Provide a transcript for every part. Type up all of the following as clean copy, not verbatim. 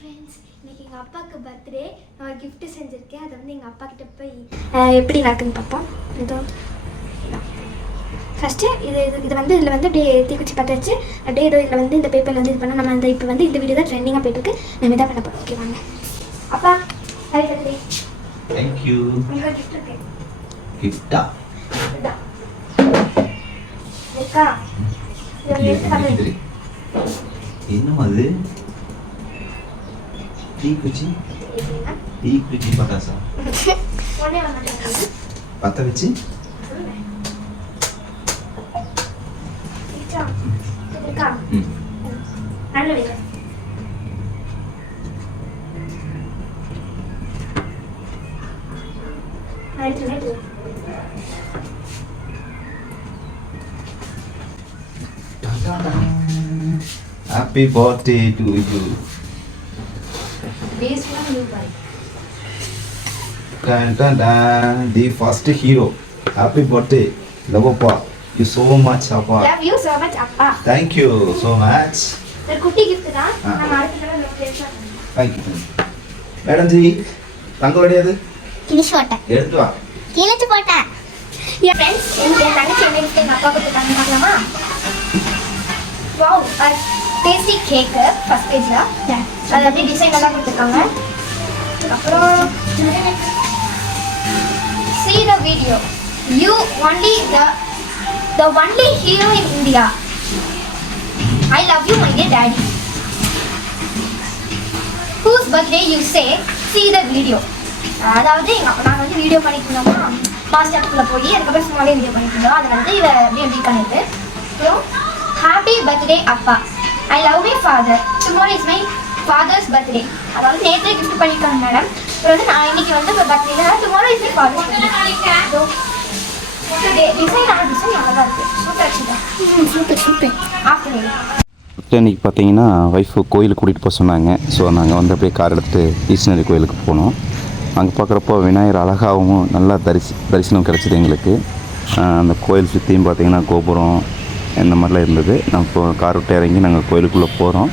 Friends, இன்றைக்கி எங்கள் அப்பாவுக்கு பர்த்டே. நான் ஒரு கிஃப்ட்டு செஞ்சுருக்கேன். அதை வந்து எங்கள் அப்பா கிட்ட போய் எப்படி நடக்குதுன்னு பார்ப்போம். இதோ ஃபஸ்ட்டு இது வந்து இதில் வந்து அப்படியே தீக்குச்சி பற்ற வச்சு அப்படியே ஏதோ இதில் வந்து இந்த பேப்பரில் வந்து இது பண்ணால் நம்ம அந்த இப்போ வந்து இந்த வீடியோ தான் ட்ரெண்டிங்காக போயிட்டுருக்கு. நம்ம இதாக பண்ண போகிறோம். ஓகே வாங்க. அப்பா ஹாப்பி பர்த்டே. தேங்க்யூ. உங்களுக்கு கிஃப்ட் இருக்கு. கிஃப்டா? இருக்கா? என்ன அது? தீக்குச்சி பட்டாசா? பத்த வச்சு Happy birthday to you. The first hero. Happy birthday, love Appa. You so much, Appa. Love you so much, Appa. Thank you so much. The குட்டி gift தான். நம்ம அடுத்த தடவை location. Thank you. Madam G, தங்க வடியாது? கிழிச்சு போட்டேன். எடுத்து வா. கிழிச்சு போட்டேன். Yeah friends, என் தங்கச்சி என்ன gift எங்க அப்பா கொடுத்து பார்க்கலாமா? Wow, a tasty cake first pageல. அது அப்படியே டிசைன் எல்லாம் கொடுத்துருக்காங்க. அப்புறம் see the video. You only the only hero in India. I love you my dear daddy. Whose birthday you say? See the video. அதாவது நாங்கள் வந்து வீடியோ பண்ணிட்டு இருந்தோமா, பாஸ்டாக்குள்ளே போய் அதுக்கப்புறம் சும்மாவே வீடியோ பண்ணிட்டு இருந்தோம். அதை வந்து இதை அப்படியே எடிட் பண்ணிட்டு அப்புறம் ஹாப்பி பர்த்டே அப்பா, I love my father, tomorrow is my fathers birthday. அதாவது நேற்றே கிஃப்ட் பண்ணியிருக்காங்க மேடம். அப்புறம் வந்து நான் இன்னைக்கு வந்து birthday, tomorrow is my fathers birthday. Design நல்லா தான் இருக்குது. Super afternoon. இன்றைக்கி பார்த்தீங்கன்னா ஒய்ஃபு கோயிலுக்கு கூட்டிகிட்டு போக சொன்னாங்க. ஸோ நாங்கள் வந்து அப்படியே கார் எடுத்துகிட்டு ஈஸ்வரி கோயிலுக்கு போனோம். அங்கே பார்க்குறப்போ விநாயகர் அழகாகவும் நல்லா தரிசனம் கிடச்சிது எங்களுக்கு. அந்த கோயில் சுற்றியும் பார்த்திங்கன்னா கோபுரம் இந்த மாதிரிலாம் இருந்தது. நான் இப்போ கார் விட்டு இறங்கி நாங்கள் கோயிலுக்குள்ளே போகிறோம்.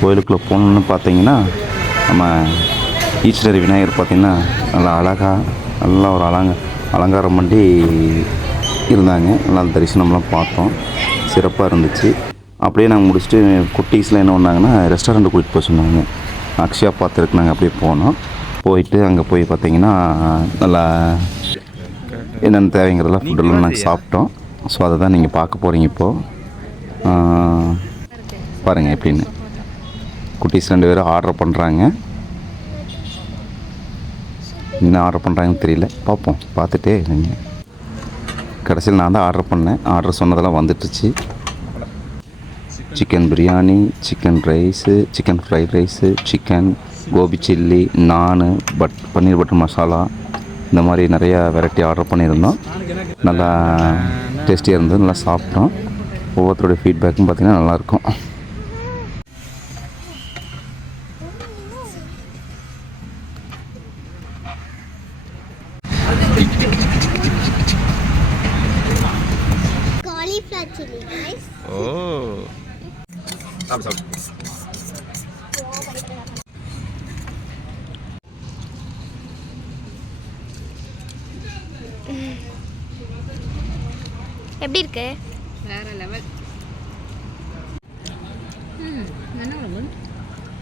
கோயிலுக்குள்ளே போகணுன்னு பார்த்தீங்கன்னா நம்ம ஈஸ்வரி விநாயகர் பார்த்திங்கன்னா நல்லா அழகாக நல்லா ஒரு அலங்காரம் பண்ணி இருந்தாங்க. நல்லா தரிசனம்லாம் பார்த்தோம், சிறப்பாக இருந்துச்சு. அப்படியே நாங்கள் முடிச்சுட்டு குட்டீஸ்லாம் என்ன பண்ணாங்கன்னா ரெஸ்டாரண்ட்டு கூட்டிகிட்டு போக சொன்னாங்க. அக்ஷயா பார்த்துருக்கு. நாங்கள் அப்படியே போனோம். போயிட்டு அங்கே போய் பார்த்திங்கன்னா நல்லா என்னென்ன தேவைங்கிறதெல்லாம் ஃபுட்டெல்லாம் நாங்கள் சாப்பிட்டோம். ஸோ அதை தான் நீங்கள் பார்க்க போகிறீங்க இப்போது. பாருங்கள் எப்படின்னு குட்டீஸ் 2 பேரும் ஆர்டர் பண்ணுறாங்க. என்ன ஆர்டர் பண்ணுறாங்கன்னு தெரியல, பார்ப்போம். பார்த்துட்டே நீங்கள் கடைசியில் நான் தான் ஆர்டர் பண்ணேன். ஆர்டர் சொன்னதெல்லாம் வந்துட்டுச்சு. Chicken biryani, chicken rice, chicken fried rice, chicken gobi chilli, naan, paneer butter masala, இந்த மாதிரி நிறையா வெரைட்டி ஆர்டர் பண்ணியிருந்தோம். நல்லா டேஸ்டியாக இருந்தது. நல்லா சாப்பிட்டோம். ஒவ்வொருத்தருடைய ஃபீட்பேக்கும் பார்த்திங்கன்னா நல்லாயிருக்கும். Cauliflower chili, guys. Oh. Sabe. எப்படி இருக்கு? வேற லெவல். நல்லா இருக்கு.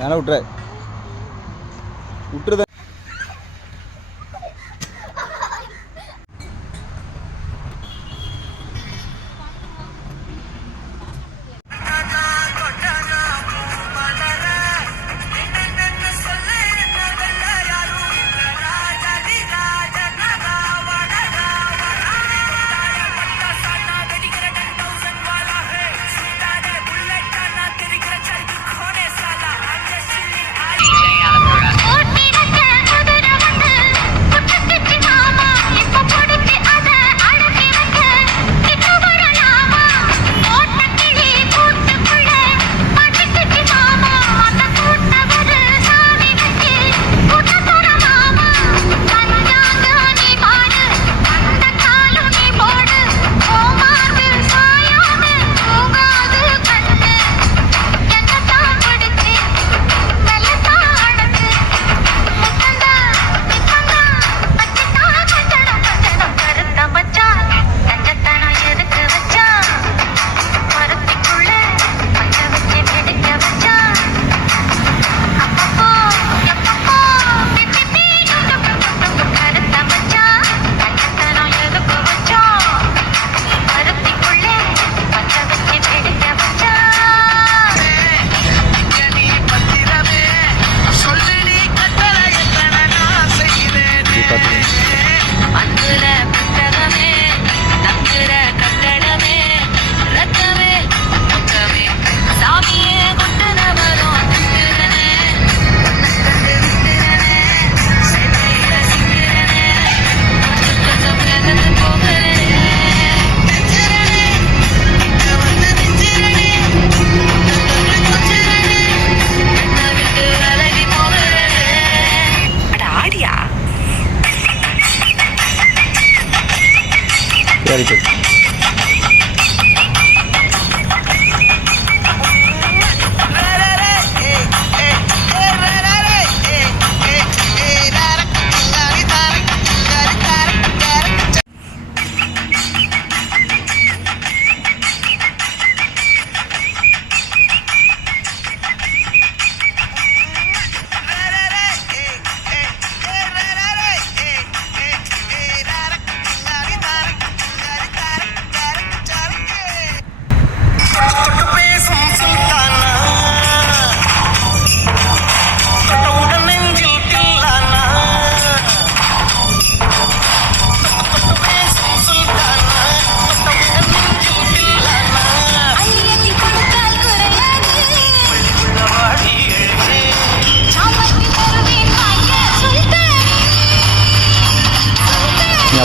நான் விட்டுறத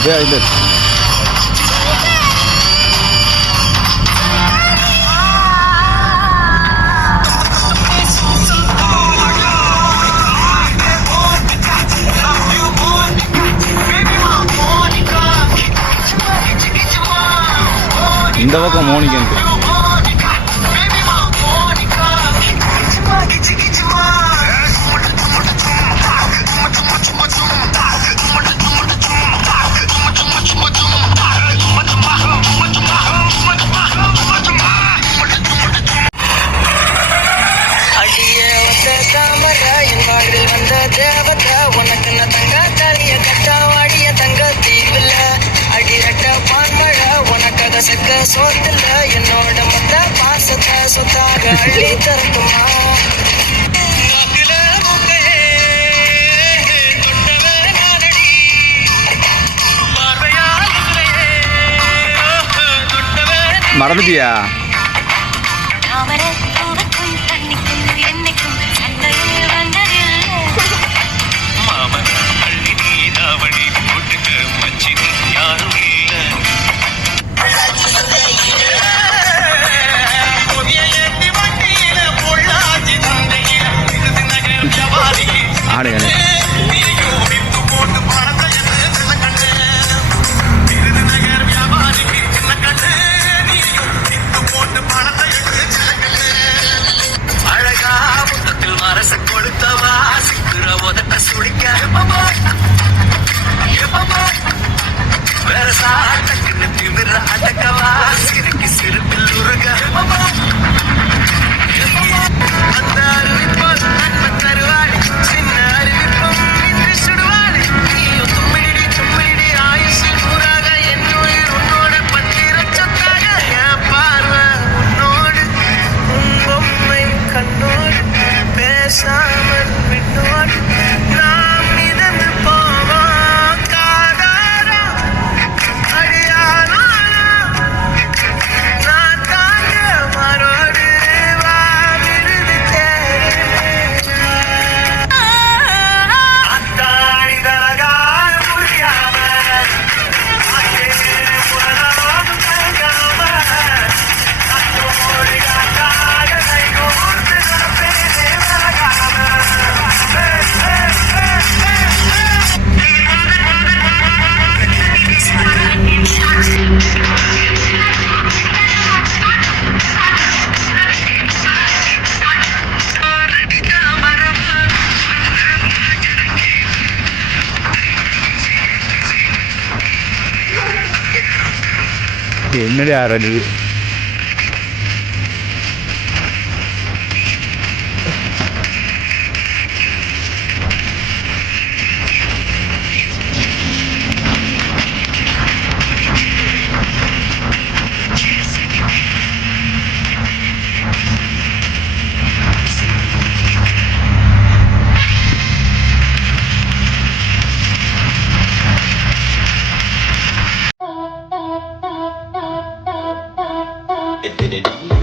அப்படியே இது இந்த பக்கம் மோனிகன்ட்டு சோத்துல என்னோட மொத்த பாசத்தை சொத்தாக அள்ளி தரட்டுமா மறந்துட்டியா ஆடுங்க என்னடி ஆரடி Infinity.